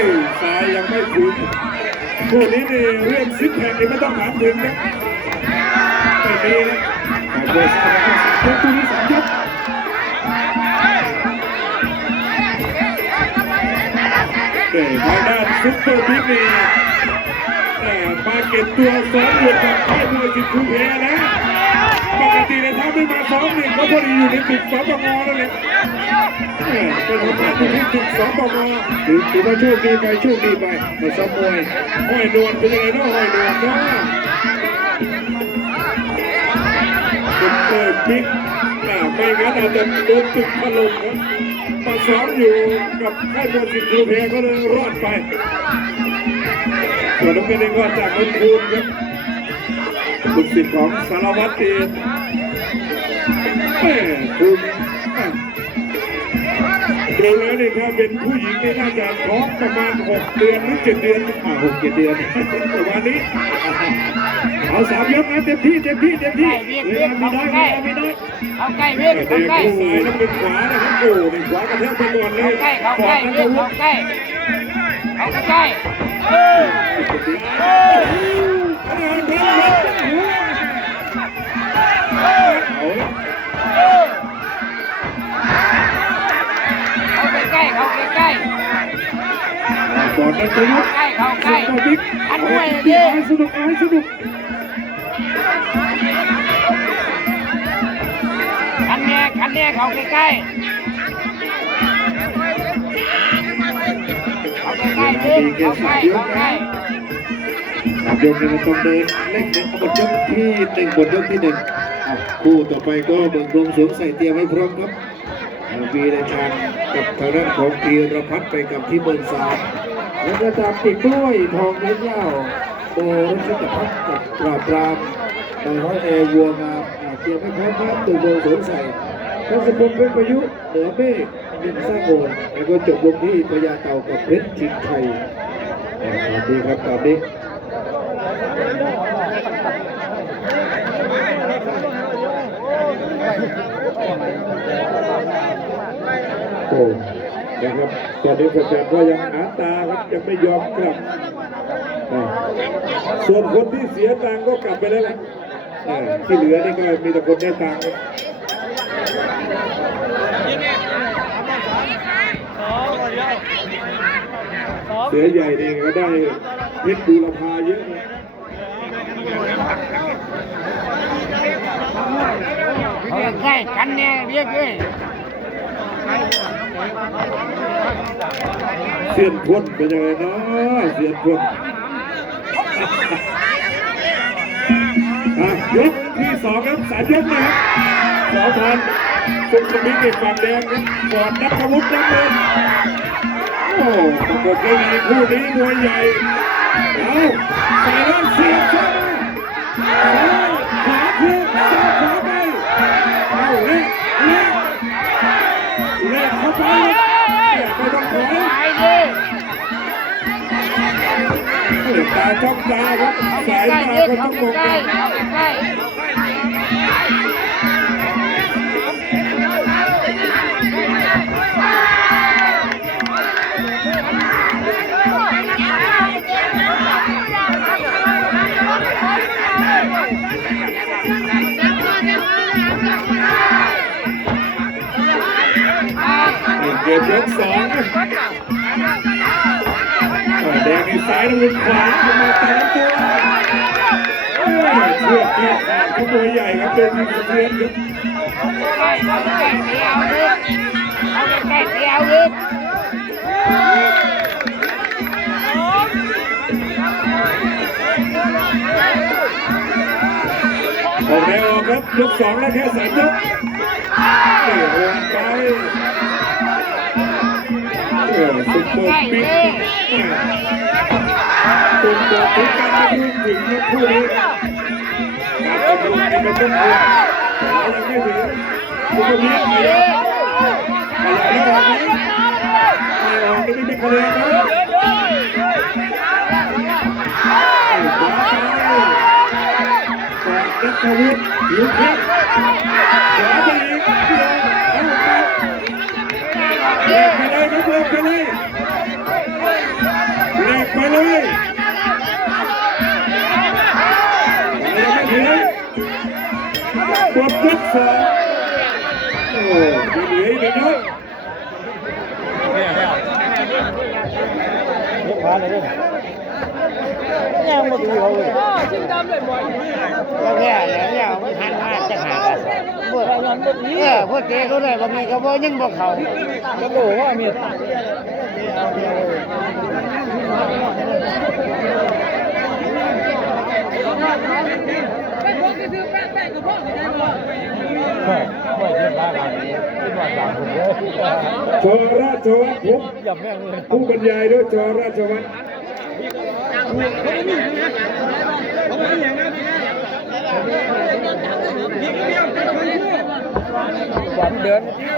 ยสายยังไม่ถึงคู่นี้นี่เรื่องซิกแพคนี่ไม่ต้องถามถึงนะไม่ดีนะโดยสายยกคู่นี้3 ยกทางด้านซุปเปอร์บิ๊กนี่มาเก็บตัวซ้อมอยู่กับค่ายมวยสิทธิ์ภูเพนะปกติเลยถ้าไม่มาซ้อมนี่เขาพอดีอยู่ในตึกสปงนั่นแหละเป็นหัวหน้าที่ตึกสปงถือว่าโชคดีไปมาซ้อมมวยห้อยนวลเป็นยังไงเนาะห้อยนวลเนาะซุปเปอร์บิ๊กไม่งั้นอาจจะโดนตึกถล่มครับมาซ้อมอยู่กับค่ายมวยสิทธิ์ภูเพก็เลยรอดไปส่วนน้องเป็นก็จากนนทูลครับลูกศิษย์ของสารวัตรเองคุณดูแล้วนี่ถ้าเป็นผู้หญิงนี่น่าจะท้องประมาณ6 เดือนหรือ7 เดือน6-7 เดือนประมาณนี้เอา3 ยกนะเต็มที่เวลามีน้อยเอาใกล้เรื่องเอาใกล้ซ้ายน้ำเป็นขวานะครับโอ้ในขวากระแทกไปก่อนเลยเอาใกล้เรื่องเอาใกล้ก่อนนะจ๊ะเข้าใกล้อันด้วยดิสนุกอันเนี้ยเข้าใกล้ยกนี่มันต้องเดินเล่นหมดยกที่1 หมดยกที่1คู่ต่อไปก็เบิ่งรวมสวมใส่เตรียมไว้พร้อมครับวีรชาญกับทางด้านของธีรพัฒน์ไปกับที่13แล้วก็ตามติดด้วยทองเลี้ยงเหล้าโบรัชตพัฒน์กับปราบปรามนายห้อยวัวงามเตรียมไว้พร้อมครับตัวโบสวมใส่ทัศพลเป็นประยุทธ์เหนือเมฆ1 สร้างโอนแล้วก็จบลงที่พญาเต่ากับเพชรชิงชัยดีครับตอนนี้โอ้นะครับตอนนี้แฟนๆก็ยังหาตาครับยังไม่ยอมกลับส่วนคนที่เสียตังก็กลับไปแล้วที่เหลือนี่ก็มีแต่คนได้ตังค์เสือใหญ่เองก็ได้เพชรบูรพาเยอะเลยใกล้กันเนี่ยเรียกเลยเสียนพ้นเป็นยังไงเนาะเสียนพ้นยกที่2ครับ3 ยกนะครับ2,000สุขมิตรฝั่งแดงก่อนนักวุฒินักเดินโอ้ปรากฏว่ามีคู่นี้มวยใหญ่เอาใส่แล้วเสียบเข้ามาขวาขึ้นซ้ายขวาไปเอาเละเข้าไปไม่ต้องถอยตาจ้องตาครับสายตาก็ต้องมองเก็บยก2แดงในซ้ายน้ำเงินขวาเข้ามาแต่ละตัวเชือกเนี่ยขาดเขาตัวใหญ่ครับเป็นทีมสะเทือนครับออกแนวออกครับยก2แล้วแค่3 ยกลงไปสุดโต่งปิ๊กตุ่มตัวทุกการมาดูถึงยกคู่นี้การตกลงนี่ไม่ต้องกลัวแต่ยังไม่ถึงสุดนี้ไปแล้วไม่ออกไม่มีคะแนนนะนักวุฒิยุทธขวาไปอีกไปเลยครับไปเลย หมดยกสองโอ้เหลืออีกนิดนึงยังไม่ดีเลยชิ้นดำเลยบ่อยแล้วแค่เนี่ยไม่ทันมาจะหาพวกพวกเจ๊เขาเลยบางทีเขาบอกยังบอกเขาก็รู้ว่ามีชอราชวัฒน์ผู้บรรยายด้วยชอราชวัฒน์วันเดือนที่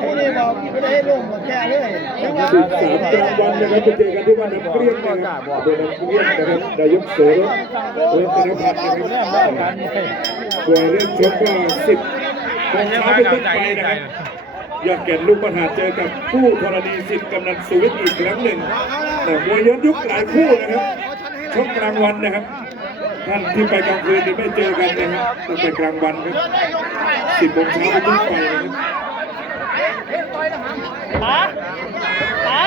ไม่ได้บอกไม่ได้ลงมาแค่เลย13 กลางวันนะครับไปเจอกันที่บ้านน้ำเกลี้ยงนะครับโดยน้ำเกลี้ยงนะครับนายกโสรสธนพัฒน์นะครับกว่าเรื่องชกก็10 โมงเช้าเป็นต้นไปนะครับยอดแก่นลูกประหารเจอกับผู้ธรณีสิทธิ์กำนันสุวิทย์อีกครั้งหนึ่งแต่มวยย้อนยุคหลายคู่นะครับชกกลางวันนะครับท่านที่ไปกลางคืนนี่ไม่เจอกันนะครับตั้งแต่กลางวันครับ10 โมงเช้าเป็นต้นไปนะครั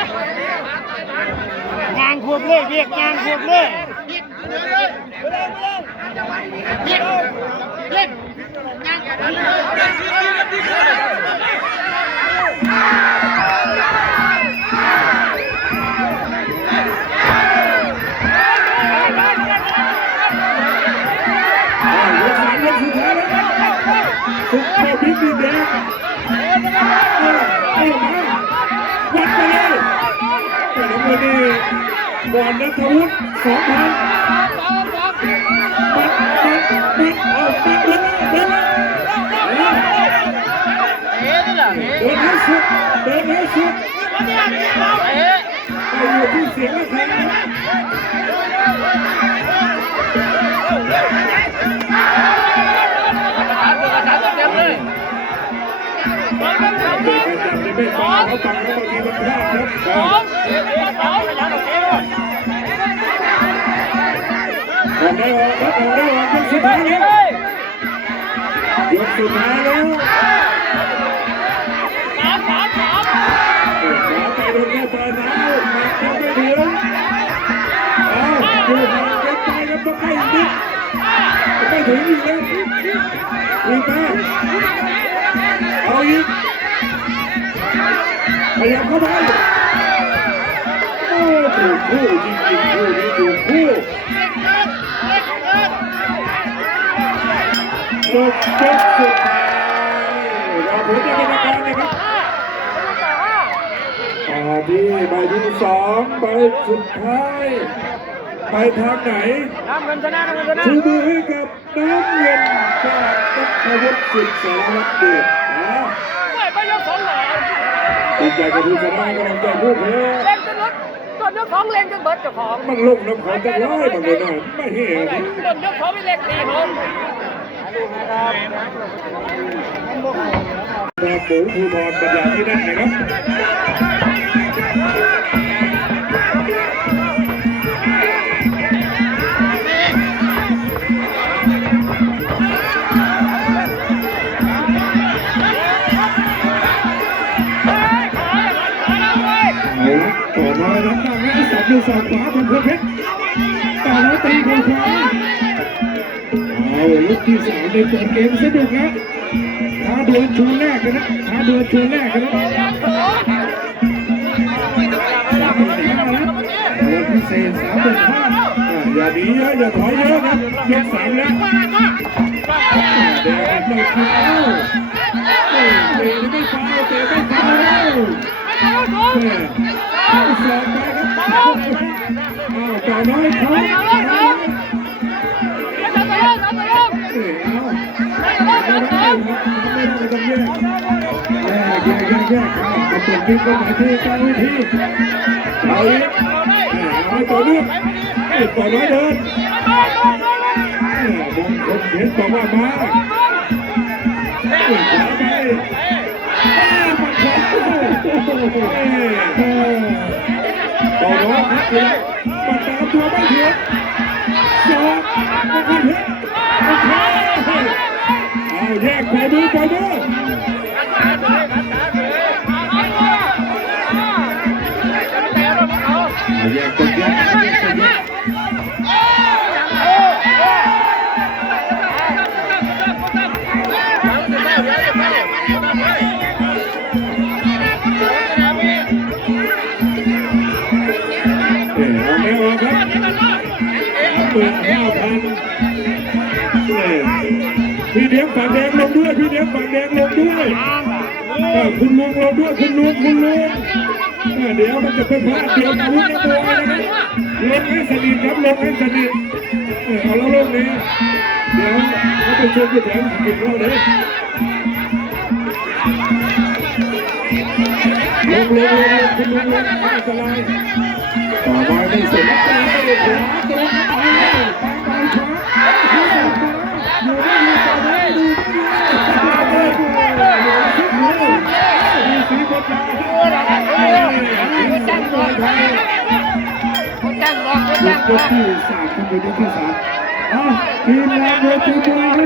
บงานควบเลยเรียกงานควบเลยสุดท้ายบิ๊กดินแดงวัดไปเลยแต่ละคนนี่ก่อนนัทวุฒิ2,000ปัดเอาปัดเดินให้สุดไปอยู่ที่เสียงนะครับไม่ฟังเขาฟังแล้วบางทีมันพลาดครับออกได้ออกครับออกได้ออกยกสุดท้ายแล้วยกสุดท้ายแล้วไปโดนเข้าไปแล้วมาเข้าไปถึงอยู่ห่างกันไปแล้วก็ใกล้นิดใกล้ถึงอีกแล้วอีกมาเอาอีกพยายามเข้าไปโอ้ถูกคู่จริงๆคู่นี้ถูกคู่จบยกสุดท้ายเราผลจะเป็นการนะครับที่ใบที่2ใบสุดท้ายไปทางไหนน้ำเงินชนะชูมือให้กับน้ำเงินจากนัทวุฒิสิทธิ์สารวัตรเดชไปยก2เลยดีใจกับผู้ชนะกำลังใจผู้แพ้เล่นจนรถต้นยก2เล่นจนเบิดเจ้าของมันลงน้ำของจะร้อยบางเลยนะไม่เห็นต้นยก2ไม่เล่นตีผมมาปูภูธรบรรยายที่นั่นนะครับต่อมารับหน้าให้สับด้วยศอกขวาบนเพชรต่อแล้วตีเข้าขวาเอายกที่3ในเปิดเกมสนุกนะท้าดวลชวนแรกกันนะท้าดวลชวนแรกกันนะวันพิเศษ35,000อย่าดีเยอะอย่าถอยเยอะนะยก3แล้วแดงไม่คิดเอาเตะไม่ฟาวเตะไม่ฟาวแล้วสอบไปครับต่อน้อยเขาไม่ได้ต้องแยกเอาเปิดกิ๊กก็หมายที่กลางวิธีเอาอีกเอาต่อเนื่องต่อน้อยเดินบางคนเห็นบอกว่ามาขวาไปต่อน้อยครับเลยมันตามตัวไม่ถึงสองมันขึ้นโอเค แยกขวามือขวามือ แยกตัวแยกเอาไม่ออกครับ15,000พี่เลี้ยงฝั่งแดงลงด้วยพี่เลี้ยงฝั่งแดงลงด้วยคุณลุงลงด้วยคุณลุงเดี๋ยวมันจะเป็นพลาดเดี๋ยวคุณจะโดนนะครับลงให้สนิทครับลงให้สนิทเอาแล้วลงนี้เดี๋ยวเขาไปชมกันแถมกินเราเลยลงคุณลุงอันตราย ต่อไปไม่เสร็จแล้วขวาตรงไปขวาอยู่ได้อยู่ต่อได้ดูดูสีบดาลูกที่สามคนเป็นลูกที่สามทีมงานเวทีบอล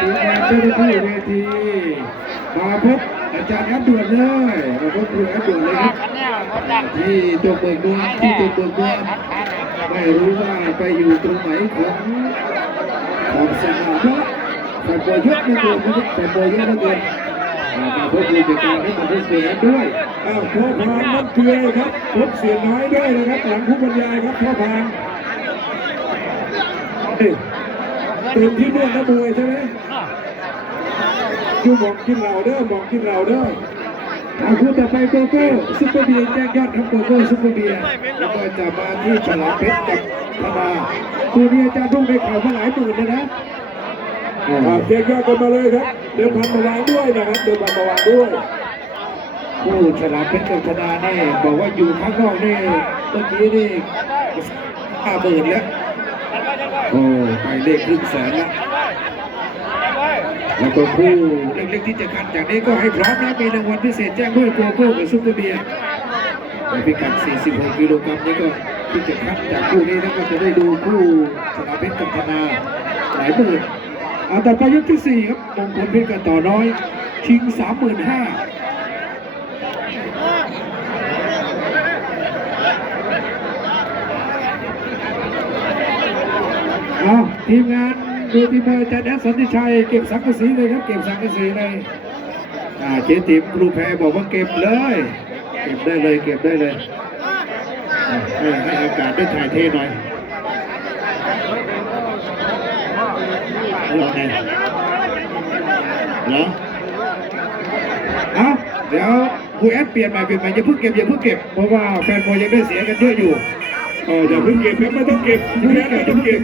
ทีมงานเจ้าหน้าที่เวทีมาพบอาจารย์แอดด่วนเลยมาพบครูแอดด่วนเลยครับที่ตัวเบิกเมืองที่ตัวเบิกเมืองไม่รู้ว่าไปอยู่ตรงไหนของสนามแล้วแต่บอลเยอะไม่เกินแต่บอลเยอะไม่เกินมาพบครูจัดการให้มาพบครูแอดด้วย พ่อพานน้ำเกลือครับพบเสียน้อยด้วยนะครับหลังผู้บรรยายครับพ่อพานเต็มที่นวดน้ำมวยใช่ไหมคือบอกกินเหล่าเด้อบอกกินเหล่าเด้อ คู่ต่อไปโกโก้ซุปเปอร์เบียร์แจ้งยอดครับโกโก้ซุปเปอร์เบียร์แล้วก็จะมาที่ฉลามเพชรกับธนาคู่นี้อาจารย์รุ่งได้ข่าวมาหลายหมื่นเลยนะ เรียกยอดกันมาเลยครับเดิมพันมาวางด้วยนะครับเดิมพันมาวางด้วย คู่ฉลามเพชรกับธนาเนี่ยบอกว่าอยู่ข้างนอกนี่เมื่อกี้นี่50,000แล้วโอ้ไปเลขครึ่งแสนแล้วแล้วก็คู่เล็กๆที่จะกันจากนี้ก็ให้พร้อมนะมีรางวัลพิเศษแจ้งด้วยโกโก้กับซุปเปอร์เบียร์ในพิกัด46 กิโลกรัมนี่ก็ที่จะคัดจากคู่นี้แล้วก็จะได้ดูคู่ฉลามเพชรกับธนาหลายหมื่นต่อไปยกที่ 4 ครับมงคลเพชรกับต่อน้อยชิง 35,000ทีมงานดูทีมมวยอาจารย์แอดสันติชัยเก็บสังกะสีเลยครับเก็บสังกะสีเลยเจ๊ติ๋มครูแพรบอกว่าเก็บเลยเก็บได้เลยเก็บได้เลยให้อากาศได้ถ่ายเทหน่อยรอไงเหรอเดี๋ยวครูแอดเปลี่ยนใหม่อย่าเพิ่งเก็บเพราะว่าแฟนมวยยังได้เสียกันเยอะอยู่อย่าเพิ่งเก็บครับไม่ต้องเก็บผู้แพ้ไม่ต้องเก็บ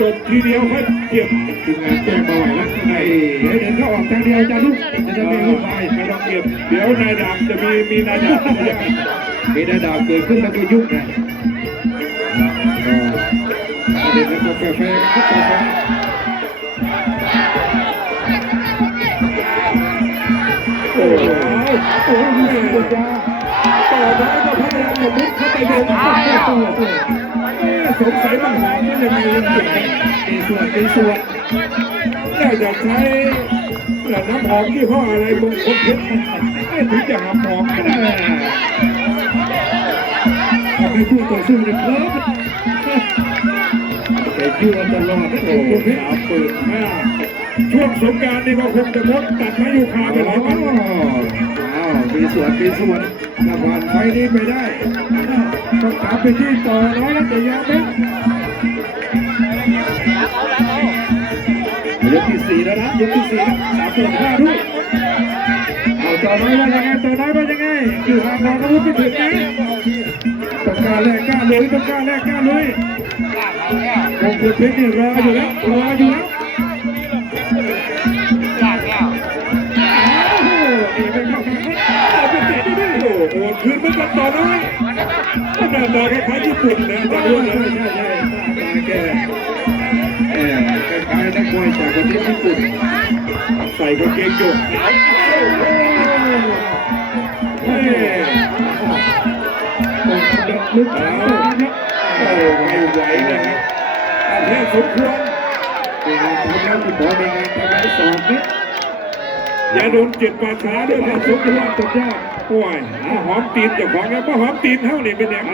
จบทีเดียวค่อยเก็บ ทีมงานแจ้งมาไหวแล้วให้เดินเข้าออกทางเดียวจะลุกจะมีลูกไป ไม่ต้องเก็บเดี๋ยวนายดาบจะมีนายดาบ มีนายดาวเกิดขึ้นแล้วก็ยุ่งนะเด็กแล้วก็แฟร์ครับโอ้โหหมดยาต่อไปก็พยายามจะมุดเข้าไปเดินสงสัยมันหอมมันจะมีเรื่องมีส่วนน่าจะใช้น้ำหอมยี่ห้ออะไรมงคลเพชรถึงจะหอมกันได้ ไม่พูดต่อสู้เลยครับแต่ยั่วตลอดนะโอ้โห35,000ช่วงสงกรานต์นี่ก็คงจะงดตัดไม้ยูคาไปหลายวันมีส่วนถ้าผ่านไฟนี้ไปได้ต้องตามไปที่ต่อน้อยแล้วแต่ยังไม่ยกที่ 4แล้วนะยกที่ 4แล้ว35,000ด้วยต่อน้อยว่ายังไงอยู่ห่างเราก็รู้ไม่ถึงนะต้องการแลกกล้าลุยมงคลเพชรนี่รออยู่แล้วโอ้คืนมันกันต่อน้อยหน้าตาคล้ายๆญี่ปุ่นนะแต่รู้เลยใช่หน้าตาแกคล้ายๆนักมวยจากประเทศญี่ปุ่นใส่กางเกงโยกลึกแล้วไม่ไหวนะครับแค่สมควร ในงานทำแล้วคุณหมอในงานทำแล้วสองนิด อย่าโดนเจ็บปากขาด้วยความสุขยอดสุดยอดโอ้ยหอมตีนเจ้าของแล้วมาหอมตีนเท่านี่เป็นยัง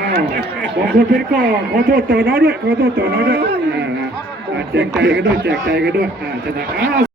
บอกคนเพชรก็ขอโทษต่อน้อยด้วยขอโทษต่อน้อยด้วย แจกใจกันด้วยแจกใจกันด้วยชนะ